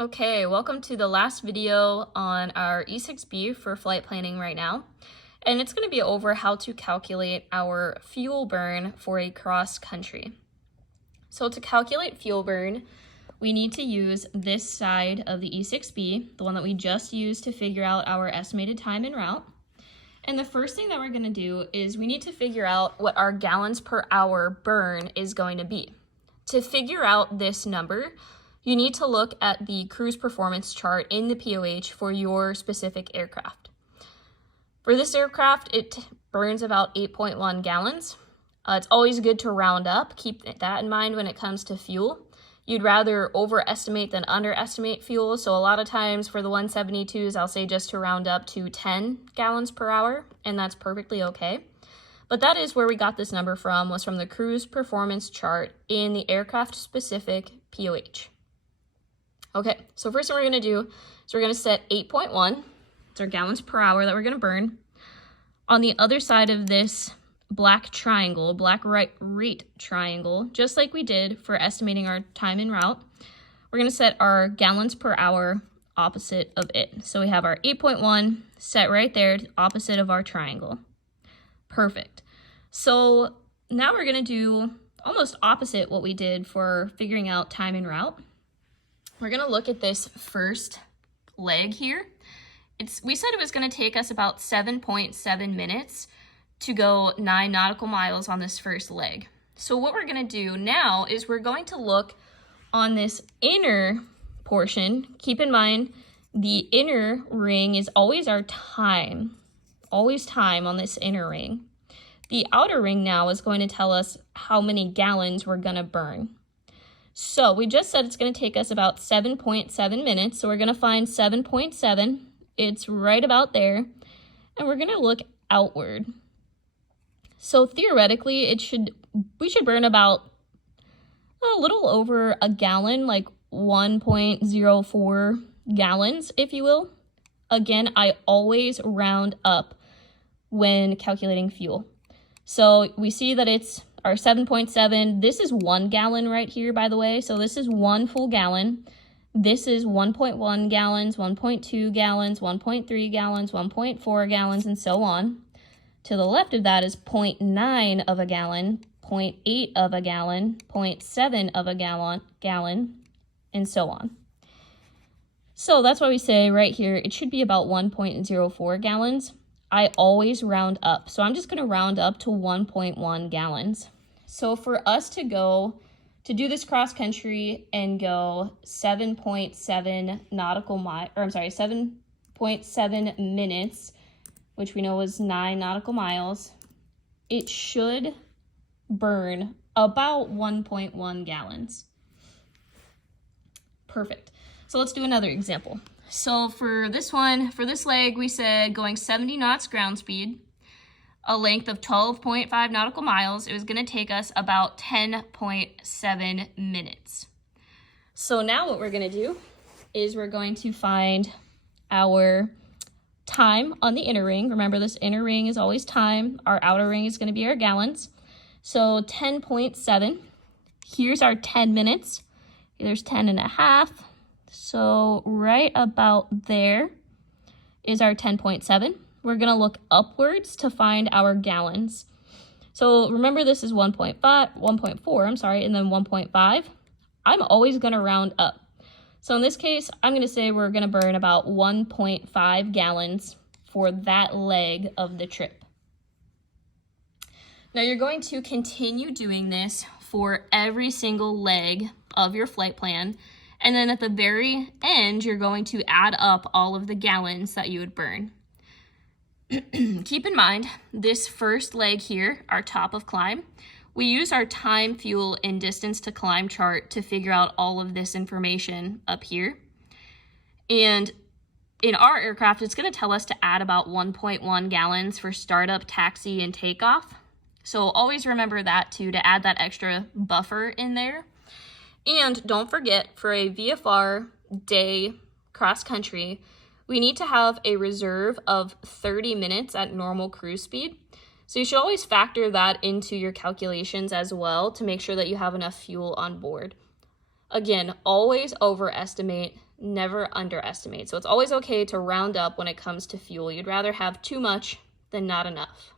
Okay, welcome to the last video on our E6B for flight planning right now. And it's going to be over how to calculate our fuel burn for a cross country. So to calculate fuel burn, we need to use this side of the E6B, the one that we just used to figure out our estimated time en route. And the first thing that we're going to do is we need to figure out what our gallons per hour burn is going to be. To figure out this number, you need to look at the cruise performance chart in the POH for your specific aircraft. For this aircraft, it burns about 8.1 gallons. It's always good to round up. Keep that in mind when it comes to fuel. You'd rather overestimate than underestimate fuel. So a lot of times for the 172s, I'll say just to round up to 10 gallons per hour, and that's perfectly okay. But that is where we got this number from, was from the cruise performance chart in the aircraft specific POH. Okay, so first thing we're gonna do is we're gonna set 8.1, it's our gallons per hour that we're gonna burn. On the other side of this black triangle, black rate triangle, just like we did for estimating our time en route, we're gonna set our gallons per hour opposite of it. So we have our 8.1 set right there, opposite of our triangle. Perfect. So now we're gonna do almost opposite what we did for figuring out time en route. We're gonna look at this first leg here. We said it was gonna take us about 7.7 minutes to go 9 nautical miles on this first leg. So what we're gonna do now is we're going to look on this inner portion. Keep in mind, the inner ring is always our time, always time on this inner ring. The outer ring now is going to tell us how many gallons we're gonna burn. So we just said it's going to take us about 7.7 minutes. So we're going to find 7.7. It's right about there. And we're going to look outward. So theoretically, we should burn about a little over a gallon, like 1.04 gallons, if you will. Again, I always round up when calculating fuel. So we see that it's our 7.7, this is 1 gallon right here, by the way. So this is 1 full gallon. This is 1.1 gallons, 1.2 gallons, 1.3 gallons, 1.4 gallons, and so on. To the left of that is 0.9 of a gallon, 0.8 of a gallon, 0.7 of a gallon, and so on. So that's why we say right here, it should be about 1.04 gallons. I always round up. So I'm just going to round up to 1.1 gallons. So for us to do this cross country and go 7.7 7.7 minutes, which we know was 9 nautical miles, it should burn about 1.1 gallons. Perfect. So let's do another example. So for this leg, we said going 70 knots ground speed, a length of 12.5 nautical miles. It was going to take us about 10.7 minutes. So now what we're going to do is we're going to find our time on the inner ring. Remember, this inner ring is always time. Our outer ring is going to be our gallons. So 10.7. Here's our 10 minutes. There's 10 and a half. So right about there is our 10.7. We're going to look upwards to find our gallons. So remember, this is 1.4, and then 1.5. I'm always going to round up. So in this case, I'm going to say we're going to burn about 1.5 gallons for that leg of the trip. Now you're going to continue doing this for every single leg of your flight plan. And then at the very end, you're going to add up all of the gallons that you would burn. Keep in mind, this first leg here, our top of climb, we use our time, fuel, and distance to climb chart to figure out all of this information up here. And in our aircraft, it's going to tell us to add about 1.1 gallons for startup, taxi, and takeoff. So always remember that too, to add that extra buffer in there. And don't forget, for a VFR day cross country, we need to have a reserve of 30 minutes at normal cruise speed. So you should always factor that into your calculations as well to make sure that you have enough fuel on board. Again, always overestimate, never underestimate. So it's always okay to round up when it comes to fuel. You'd rather have too much than not enough.